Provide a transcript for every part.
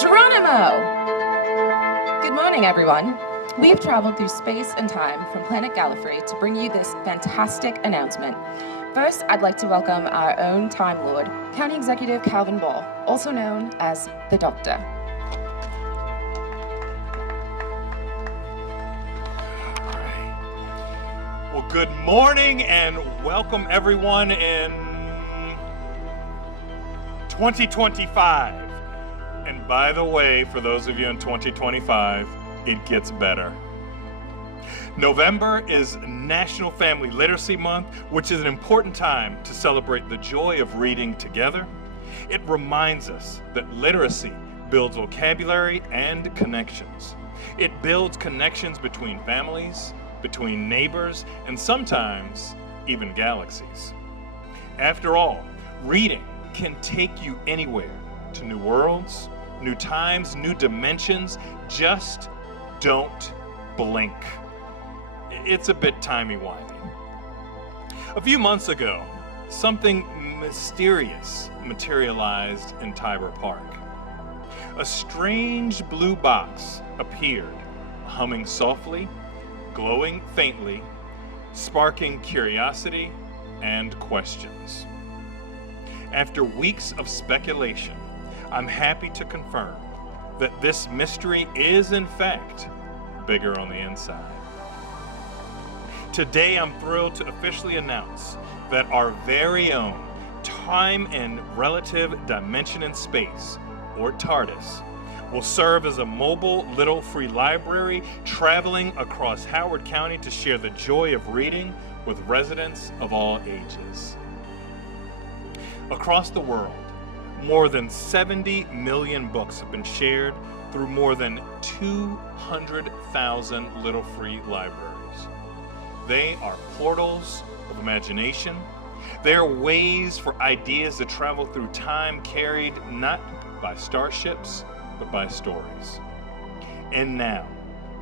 Geronimo! Good morning, everyone. We've traveled through space and time from planet Gallifrey to bring you this fantastic announcement. First, I'd like to welcome our own Time Lord, County Executive Calvin Ball, also known as the Doctor. All right. Well, good morning and welcome everyone in 2025. And by the way, for those of you in 2025, it gets better. November is National Family Literacy Month, which is an important time to celebrate the joy of reading together. It reminds us that literacy builds vocabulary and connections. It builds connections between families, between neighbors, and sometimes even galaxies. After all, reading can take you anywhere, to new worlds, new times, new dimensions. Just don't blink. It's a bit timey-wimey. A few months ago, something mysterious materialized in Tiber Park. A strange blue box appeared, humming softly, glowing faintly, sparking curiosity and questions. After weeks of speculation, I'm happy to confirm that this mystery is, in fact, bigger on the inside. Today, I'm thrilled to officially announce that our very own Time and Relative Dimension in Space, or TARDIS, will serve as a mobile little free library traveling across Howard County to share the joy of reading with residents of all ages. Across the world, more than 70 million books have been shared through more than 200,000 little free libraries. They are portals of imagination. They are ways for ideas to travel through time, carried not by starships, but by stories. And now,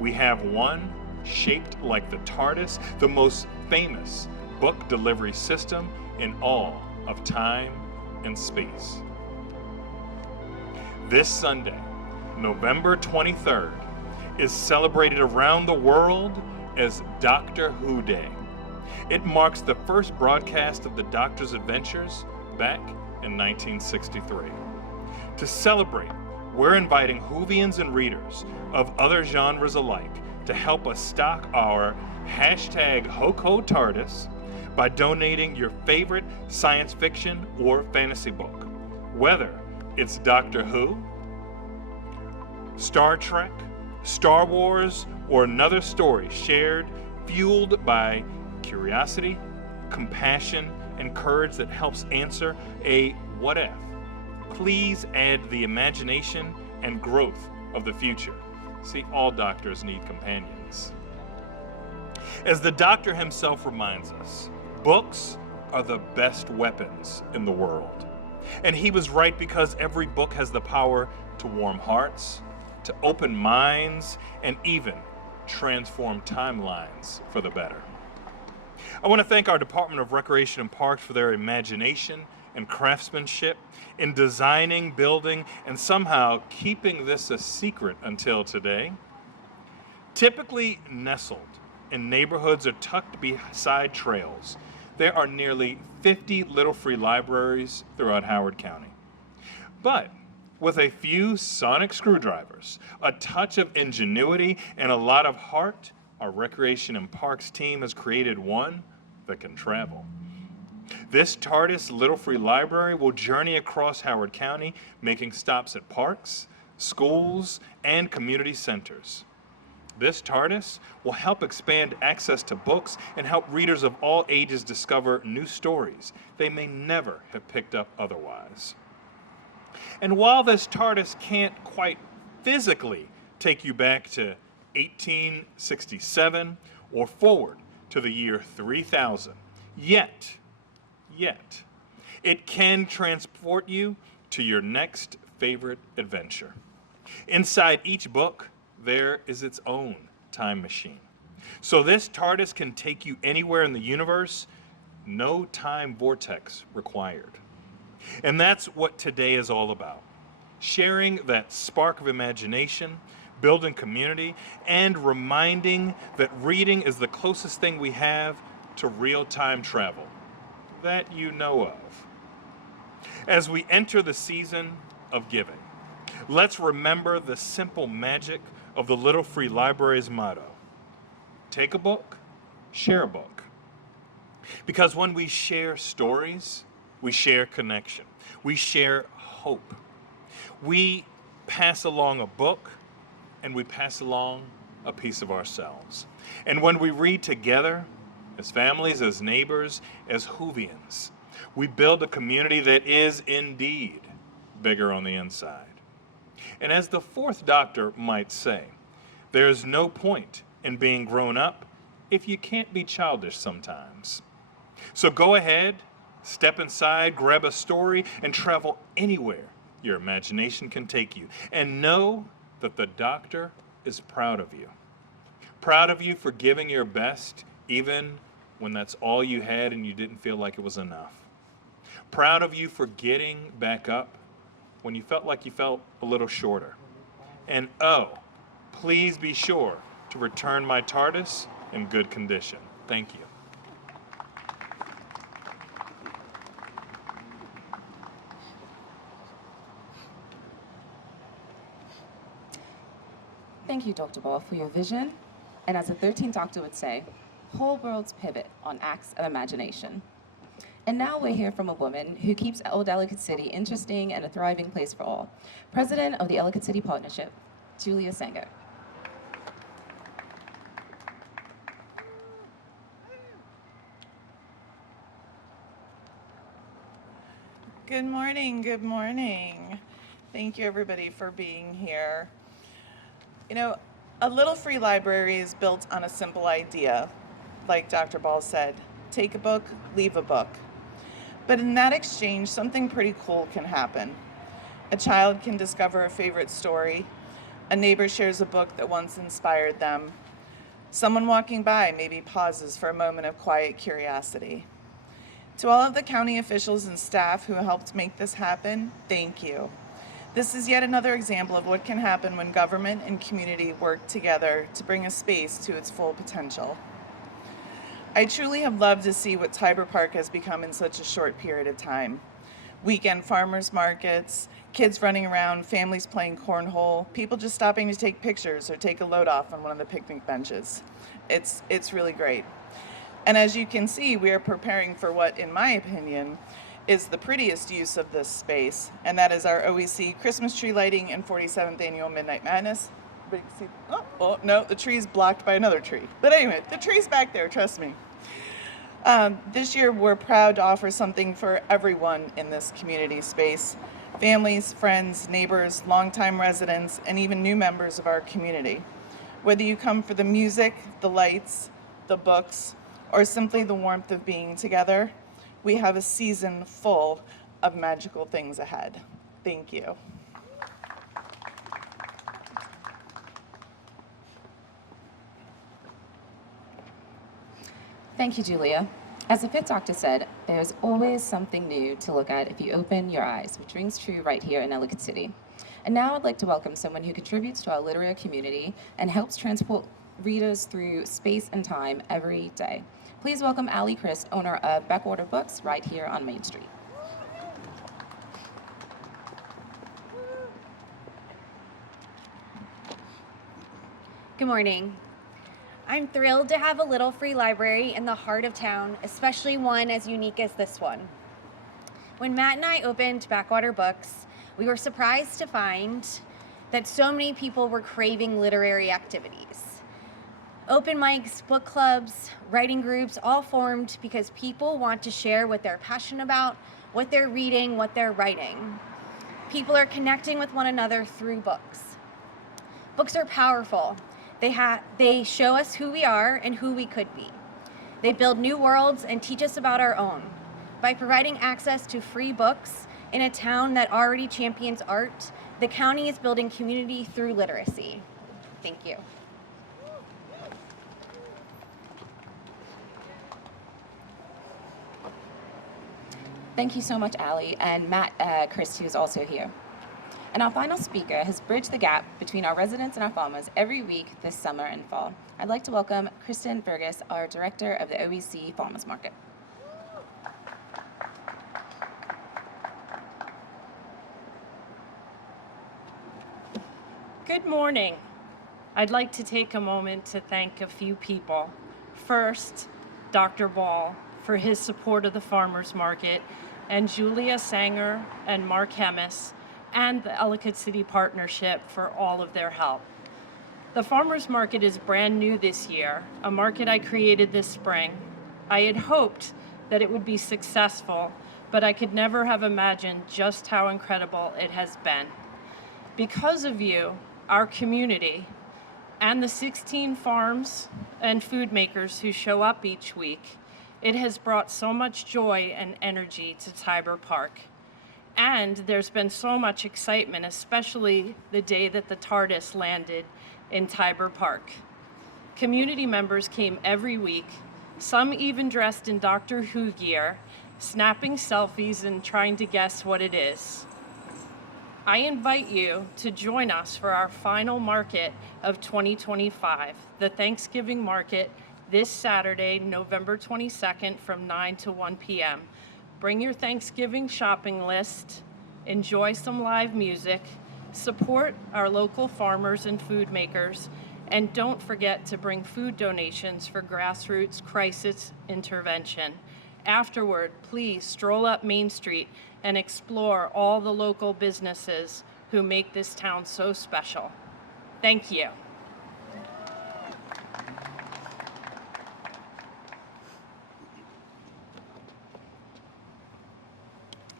we have one shaped like the TARDIS, the most famous book delivery system in all of time and space. This Sunday, November 23rd, is celebrated around the world as Doctor Who Day. It marks the first broadcast of the Doctor's adventures back in 1963. To celebrate, we're inviting Whovians and readers of other genres alike to help us stock our #HoCoTardis by donating your favorite science fiction or fantasy book. Whether it's Doctor Who, Star Trek, Star Wars, or another story shared, fueled by curiosity, compassion, and courage that helps answer a what if. Please add the imagination and growth of the future. See, all doctors need companions. As the Doctor himself reminds us, books are the best weapons in the world. And he was right, because every book has the power to warm hearts, to open minds, and even transform timelines for the better. I want to thank our Department of Recreation and Parks for their imagination and craftsmanship in designing, building, and somehow keeping this a secret until today. Typically nestled in neighborhoods or tucked beside trails, there are nearly 50 little free libraries throughout Howard County. But with a few sonic screwdrivers, a touch of ingenuity, and a lot of heart, our Recreation and Parks team has created one that can travel. This TARDIS Little Free Library will journey across Howard County, making stops at parks, schools, and community centers. This TARDIS will help expand access to books and help readers of all ages discover new stories they may never have picked up otherwise. And while this TARDIS can't quite physically take you back to 1867 or forward to the year 3000, yet, it can transport you to your next favorite adventure. Inside each book, there is its own time machine. So this TARDIS can take you anywhere in the universe, no time vortex required. And that's what today is all about. sharing that spark of imagination, building community, and reminding that reading is the closest thing we have to real-time travel that you know of. As we enter the season of giving, let's remember the simple magic of the Little Free Library's motto: take a book, share a book. Because when we share stories, we share connection, we share hope. We pass along a book, and we pass along a piece of ourselves. And when we read together, as families, as neighbors, as Whovians, we build a community that is indeed bigger on the inside. And as the fourth Doctor might say, there is no point in being grown up if you can't be childish sometimes. So go ahead, step inside, grab a story, and travel anywhere your imagination can take you. And know that the Doctor is proud of you. Proud of you for giving your best, even when that's all you had and you didn't feel like it was enough. Proud of you for getting back up when you felt like you felt a little shorter. And oh, please be sure to return my TARDIS in good condition. Thank you. Thank you, Dr. Ball, for your vision. And as the 13th Doctor would say, whole worlds pivot on acts of imagination. And now we'll hear from a woman who keeps Old Ellicott City interesting and a thriving place for all. President of the Ellicott City Partnership, Julia Sanger. Good morning, good morning. Thank you everybody for being here. You know, a Little Free Library is built on a simple idea, like Dr. Ball said, take a book, leave a book. But in that exchange, something pretty cool can happen. A child can discover a favorite story, a neighbor shares a book that once inspired them, someone walking by maybe pauses for a moment of quiet curiosity. To all of the county officials and staff who helped make this happen, thank you. This is yet another example of what can happen when government and community work together to bring a space to its full potential. I truly have loved to see what Tiber Park has become in such a short period of time. Weekend farmers markets, kids running around, families playing cornhole, people just stopping to take pictures or take a load off on one of the picnic benches. It's really great. And as you can see, we are preparing for what, in my opinion, is the prettiest use of this space, and that is our OEC Christmas tree lighting and 47th annual Midnight Madness. Oh no, the tree's blocked by another tree. But anyway, the tree's back there, trust me. This year, we're proud to offer something for everyone in this community space. Families, friends, neighbors, longtime residents, and even new members of our community. Whether you come for the music, the lights, the books, or simply the warmth of being together, we have a season full of magical things ahead. Thank you. Thank you, Julia. As the fifth Doctor said, there's always something new to look at if you open your eyes, which rings true right here in Ellicott City. And now I'd like to welcome someone who contributes to our literary community and helps transport readers through space and time every day. Please welcome Allie Christ, owner of Backwater Books, right here on Main Street. Good morning. I'm thrilled to have a little free library in the heart of town, especially one as unique as this one. When Matt and I opened Backwater Books, we were surprised to find that so many people were craving literary activities. Open mics, book clubs, writing groups, all formed because people want to share what they're passionate about, what they're reading, what they're writing. People are connecting with one another through books. Books are powerful. They show us who we are and who we could be. They build new worlds and teach us about our own. By providing access to free books in a town that already champions art, the county is building community through literacy. Thank you. Thank you so much, Allie, and Matt Christ, who is also here. And our final speaker has bridged the gap between our residents and our farmers every week this summer and fall. I'd like to welcome Kristen Burgess, our director of the OEC Farmers Market. Good morning. I'd like to take a moment to thank a few people. First, Dr. Ball for his support of the farmers market, and Julia Sanger and Mark Hemis and the Ellicott City Partnership for all of their help. The farmers market is brand new this year, a market I created this spring. I had hoped that it would be successful, but I could never have imagined just how incredible it has been. Because of you, our community, and the 16 farms and food makers who show up each week, it has brought so much joy and energy to Tiber Park. And there's been so much excitement, especially the day that the TARDIS landed in Tiber Park. Community members came every week, some even dressed in Doctor Who gear, snapping selfies and trying to guess what it is. I invite you to join us for our final market of 2025, the Thanksgiving Market, this Saturday, November 22nd from 9 to 1 p.m. Bring your Thanksgiving shopping list, enjoy some live music, support our local farmers and food makers, and don't forget to bring food donations for grassroots crisis intervention. Afterward, please stroll up Main Street and explore all the local businesses who make this town so special. Thank you.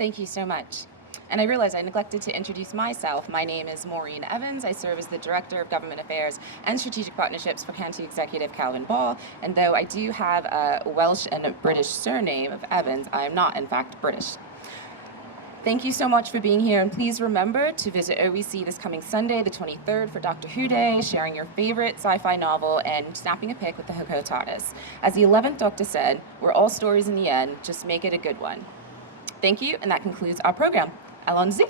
Thank you so much. And I realize I neglected to introduce myself. My name is Maureen Evans. I serve as the Director of Government Affairs and Strategic Partnerships for County Executive Calvin Ball. And though I do have a Welsh and a British surname of Evans, I am not, in fact, British. Thank you so much for being here, and please remember to visit OEC this coming Sunday, the 23rd, for Doctor Who Day, sharing your favorite sci-fi novel, and snapping a pic with the Hoko TARDIS. As the 11th Doctor said, we're all stories in the end, just make it a good one. Thank you, and that concludes our program. Allons-y.